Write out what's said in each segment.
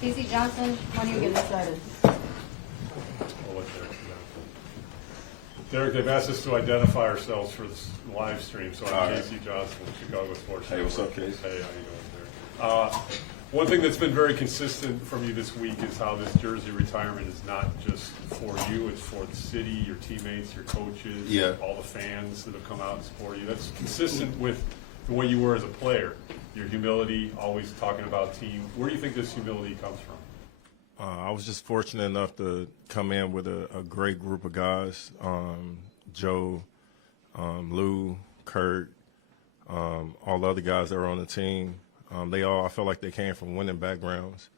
Casey Johnson, when are you getting started? I'll let Derrick do that. Derrick, they've asked us to identify ourselves for this live stream, so I'm Casey Johnson with Chicago Sports. Hey, what's up, Casey? Hey, how you doing, Derrick? One thing that's been very consistent from you this week is how this jersey retirement is not just for you, it's for the city, your teammates, your coaches, all the fans that have come out and support you. That's consistent with the way you were as a player. Your humility, always talking about team. Where do you think this humility comes from? I was just fortunate enough to come in with a great group of guys. Joe, Lou, Kurt, all the other guys that were on the team. I felt like they came from winning backgrounds.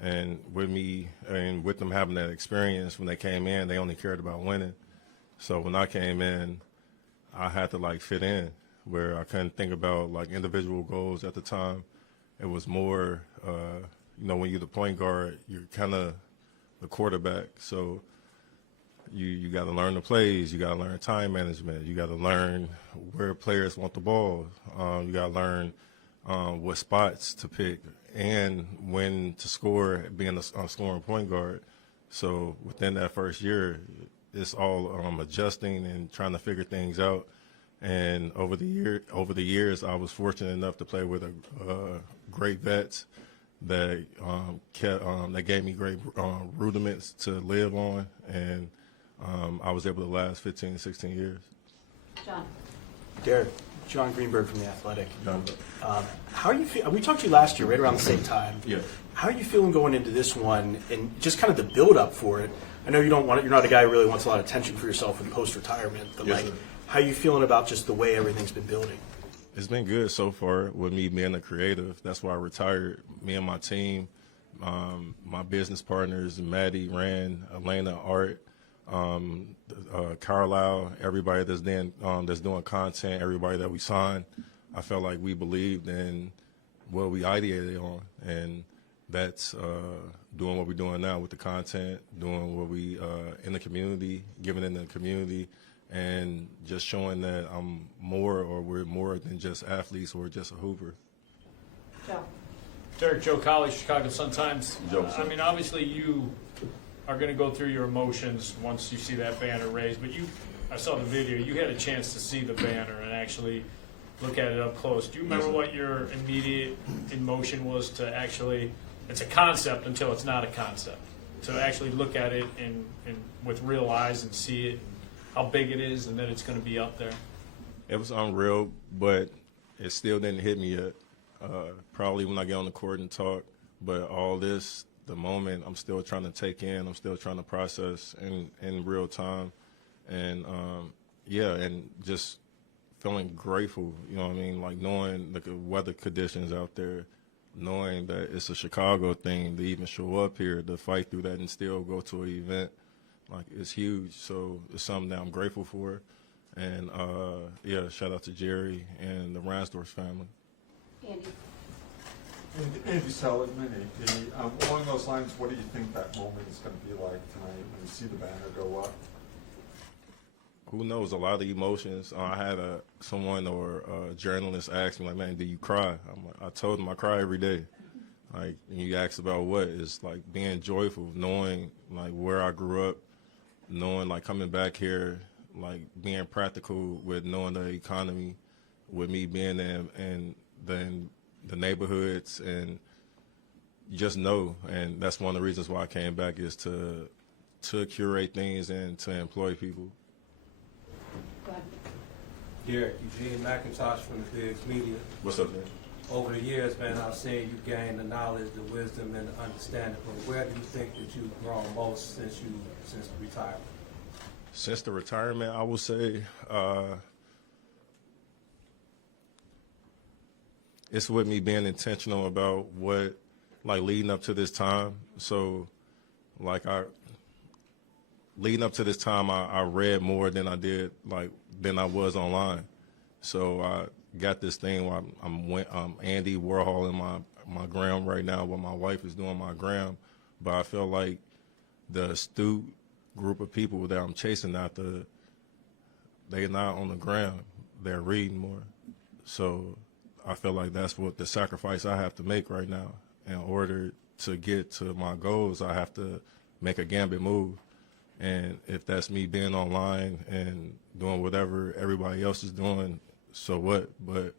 And with me and with them having that experience when they came in, they only cared about winning. So when I came in, I had to fit in, where I couldn't think about individual goals at the time. It was more, when you're the point guard, you're kind of the quarterback. So you got to learn the plays. You got to learn time management. You got to learn where players want the ball. You got to learn what spots to pick and when to score, being a scoring point guard. So within that first year, it's all adjusting and trying to figure things out. And over the years, I was fortunate enough to play with great vets that that gave me great rudiments to live on, and I was able to last 15, 16 years. John. Derrick, John Greenberg from The Athletic. How are you feel? We talked to you last year, right around the same time. Yeah. How are you feeling going into this one, and just kind of the build up for it? I know you're not a guy who really wants a lot of attention for yourself in post retirement, but Yes, sir. how are you feeling about just the way everything's been building? It's been good so far with me being a creative. That's why I retired. Me and my team, my business partners, Maddie, Rand, Elena, Art, Carlisle, everybody that's doing content, everybody that we signed. I felt like we believed in what we ideated on, and that's doing what we're doing now with the content, doing what we in the community, giving in the community, and just showing that we're more than just athletes or just a hooper. Joe. Derrick, Joe Colley, Chicago Sun-Times. Joe. I mean, obviously you are going to go through your emotions once you see that banner raised, but I saw the video, you had a chance to see the banner and actually look at it up close. Do you remember what your immediate emotion was to actually, it's a concept until it's not a concept, to actually look at it and with real eyes and see it, and how big it is, and that it's going to be up there? It was unreal, but it still didn't hit me yet. Probably when I get on the court and talk, but all this, the moment, I'm still trying to take in, I'm still trying to process in real time. And, and just feeling grateful, you know what I mean? Knowing the weather conditions out there, knowing that it's a Chicago thing to even show up here, to fight through that and still go to an event, it's huge. So it's something that I'm grateful for. And, shout out to Jerry and the Ransdorf family. Andy. Andy Seligman, AP. Along those lines, what do you think that moment is going to be like tonight when you see the banner go up? Who knows? A lot of emotions. I had someone or a journalist ask me, man, do you cry? I told them I cry every day. And you ask about what? It's being joyful, knowing where I grew up, knowing coming back here, being practical with knowing the economy, with me being there and then the neighborhoods, and you just know. And that's one of the reasons why I came back, is to curate things and to employ people. Go ahead. Derrick, Eugene McIntosh from the Biggs Media. What's up, man? Over the years, man, I've seen you gain the knowledge, the wisdom, and the understanding. But where do you think that you've grown most since the retirement? Since the retirement, I would say it's with me being intentional about what, leading up to this time. So, leading up to this time, I read more than I did, than I was online. So I got this thing where I'm Andy Warhol in my gram right now, where my wife is doing my gram. But I feel like the astute group of people that I'm chasing after, they're not on the gram, they're reading more. So I feel like that's what the sacrifice I have to make right now in order to get to my goals, I have to make a gambit move. And if that's me being online and doing whatever everybody else is doing, so what? But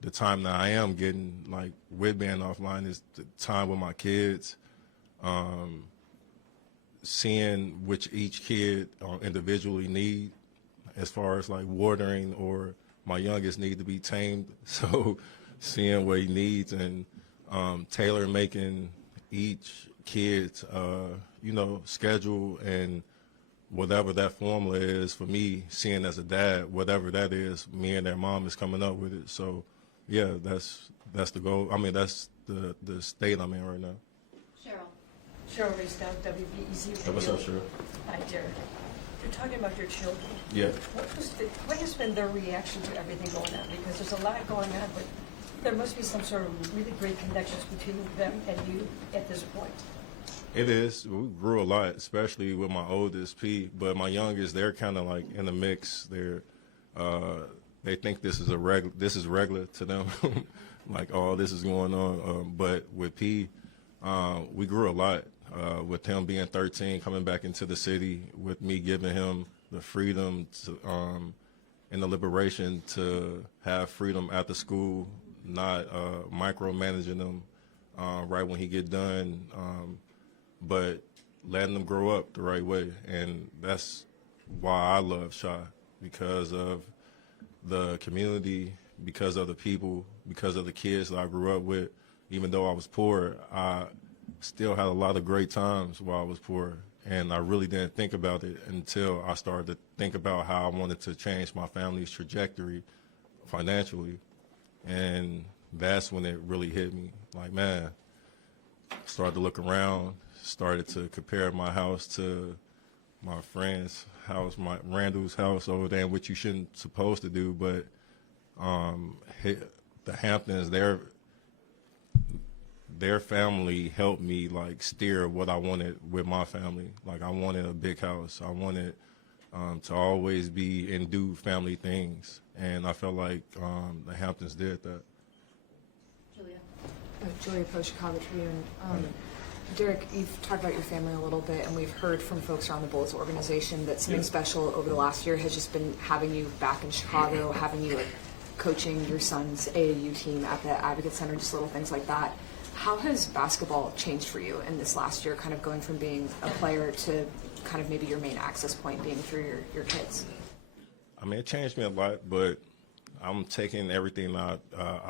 the time that I am getting, like, with being offline is the time with my kids, seeing which each kid individually need, as far as like watering, or my youngest need to be tamed. So seeing what he needs and tailor making each kid's, schedule and whatever that formula is for me, seeing as a dad, whatever that is, me and their mom is coming up with it. So yeah, that's the goal. I mean, that's the state I'm in right now. Cheryl. Cheryl Reesdown, WBEZ Radio. Hey, what's up, Cheryl? Hi, Derek. You're talking about your children. Yeah. What has been their reaction to everything going on? Because there's a lot going on, but there must be some sort of really great connections between them and you at this point. It is. We grew a lot, especially with my oldest, P. But my youngest, they're kind of like in the mix. They think this is regular to them, like, oh, this is going on. But with P, we grew a lot. With him being 13, coming back into the city, with me giving him the freedom to, and the liberation to have freedom after school, not micromanaging him right when he get done, but letting them grow up the right way. And that's why I love Shy, because of the community, because of the people, because of the kids that I grew up with. Even though I was poor, I still had a lot of great times while I was poor, and I really didn't think about it until I started to think about how I wanted to change my family's trajectory financially, and that's when it really hit me. Like, man, started to look around, started to compare my house to my friend's house, my Randall's house over there, which you shouldn't supposed to do, but the Hamptons, their family helped me, like, steer what I wanted with my family. Like, I wanted a big house. I wanted to always be and do family things. And I felt like the Hamptons did that. Julia. Julia Post, Chicago Tribune. Derrick, you've talked about your family a little bit, and we've heard from folks around the Bullets organization that something special over the last year has just been having you back in Chicago, having you, like, coaching your son's AAU team at the Advocate Center, just little things like that. How has basketball changed for you in this last year, kind of going from being a player to kind of maybe your main access point being through your kids? I mean, it changed me a lot, but I'm taking everything I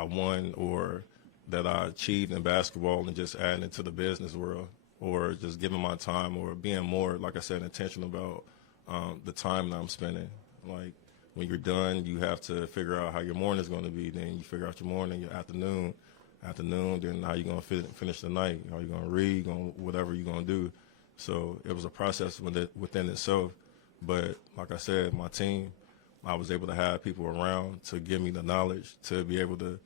won or that I achieved in basketball and just adding it to the business world, or just giving my time, or being more, like I said, intentional about the time that I'm spending. Like, when you're done, you have to figure out how your morning is going to be. Then you figure out your morning, your afternoon, then how you going to finish the night, how you going to read, whatever you're going to do. So it was a process within itself. But like I said, my team, I was able to have people around to give me the knowledge, to be able to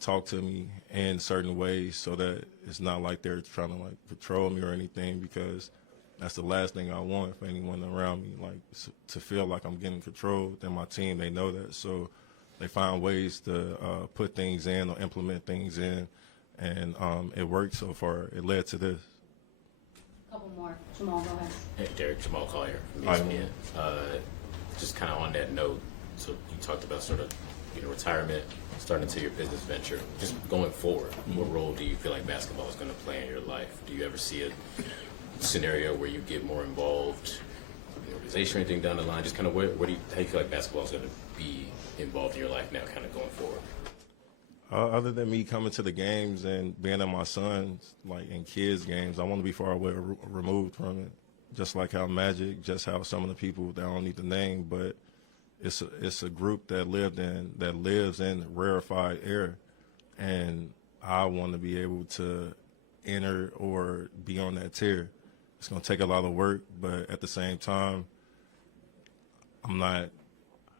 talk to me in certain ways, so that it's not like they're trying to, like, control me or anything, because that's the last thing I want for anyone around me, like, to feel like I'm getting controlled. And my team, they know that. So they find ways to put things in or implement things in, and it worked so far. It led to this. Couple more. Jamal, go ahead. Hey, Derek, Jamal Collier from Hi. ESPN. Just kind of on that note, so you talked about sort of, retirement, starting into your business venture. Just going forward, what role do you feel like basketball is going to play in your life? Do you ever see a scenario where you get more involved in the organization or anything down the line? Just kind of how do you feel like basketball is going to be involved in your life now, kind of going forward? Other than me coming to the games and being at my son's, like, in kids' games, I want to be far away, removed from it. Just like how Magic, just how some of the people that I don't need to name, but it's a group that lives in rarefied air, and I want to be able to enter or be on that tier. It's going to take a lot of work, but at the same time,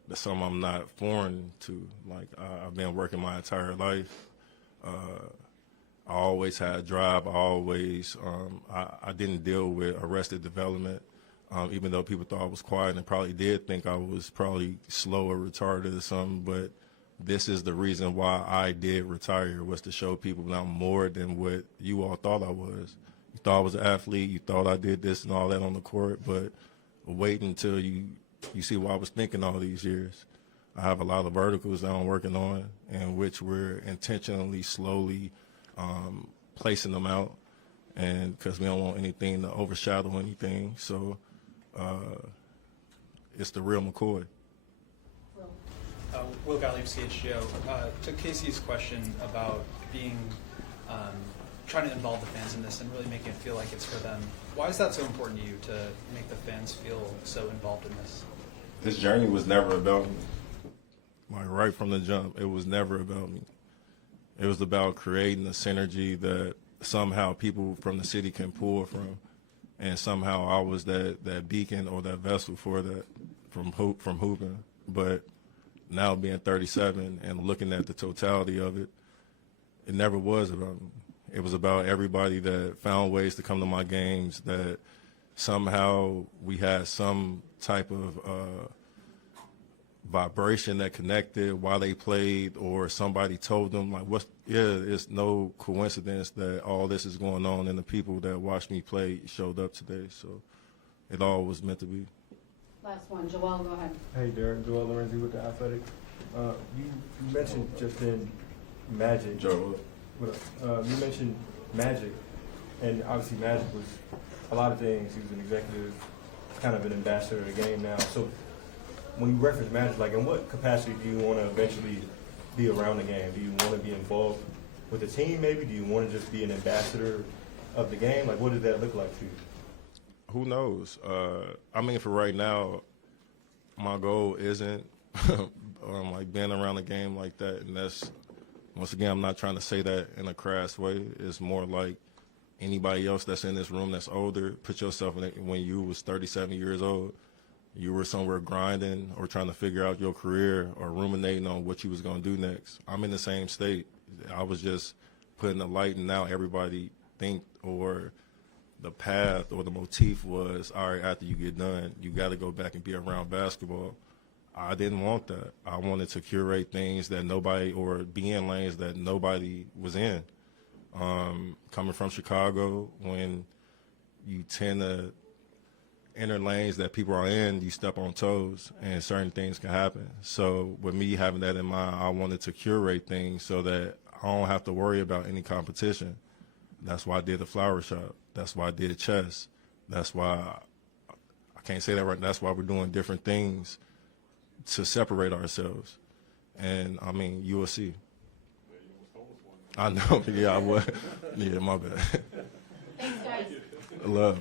that's something I'm not foreign to. Like, I've been working my entire life. I always had drive. I didn't deal with arrested development, even though people thought I was quiet and probably did think I was probably slow or retarded or something. But this is the reason why I did retire, was to show people that I'm more than what you all thought I was. You thought I was an athlete, you thought I did this and all that on the court, but wait until you see what I was thinking all these years. I have a lot of verticals that I'm working on, in which we're intentionally, slowly placing them out, and because we don't want anything to overshadow anything. So it's the real McCoy. Will Gottlieb, CHGO. To Casey's question about being trying to involve the fans in this and really making it feel like it's for them, why is that so important to you, to make the fans feel so involved in this? This journey was never about me. Like, right from the jump, it was never about me. It was about creating a synergy that somehow people from the city can pull from, and somehow I was that beacon or that vessel for that from hooping. But now being 37 and looking at the totality of it, it never was about me. It was about everybody that found ways to come to my games, that somehow we had some type of vibration that connected while they played, or somebody told them, like, it's no coincidence that all this is going on and the people that watched me play showed up today. So it all was meant to be. Last one, Joel, go ahead. Hey, Derek, Joel Lorenzi with the Athletic. You mentioned just in Magic. Joe. You mentioned Magic, and obviously Magic was a lot of things. He was an executive, kind of an ambassador of the game now. So when you reference Magic, like, in what capacity do you want to eventually be around the game? Do you want to be involved with the team maybe? Do you want to just be an ambassador of the game? Like, what does that look like to you? Who knows? I mean, for right now, my goal isn't like being around a game like that. And that's, once again, I'm not trying to say that in a crass way. It's more like anybody else that's in this room that's older. Put yourself in it. When you was 37 years old, you were somewhere grinding or trying to figure out your career or ruminating on what you was going to do next. I'm in the same state. I was just putting the light, and now everybody think, or the path or the motif was, all right, after you get done, you got to go back and be around basketball. I didn't want that. I wanted to curate things that nobody, or be in lanes that nobody was in. Coming from Chicago, when you tend to enter lanes that people are in, you step on toes and certain things can happen. So with me having that in mind, I wanted to curate things so that I don't have to worry about any competition. That's why I did the flower shop. That's why I did chess. That's why I can't say that right. That's why we're doing different things to separate ourselves. And I mean, you will see. I know. Yeah, I would. Yeah, my bad. Thanks, guys. Love.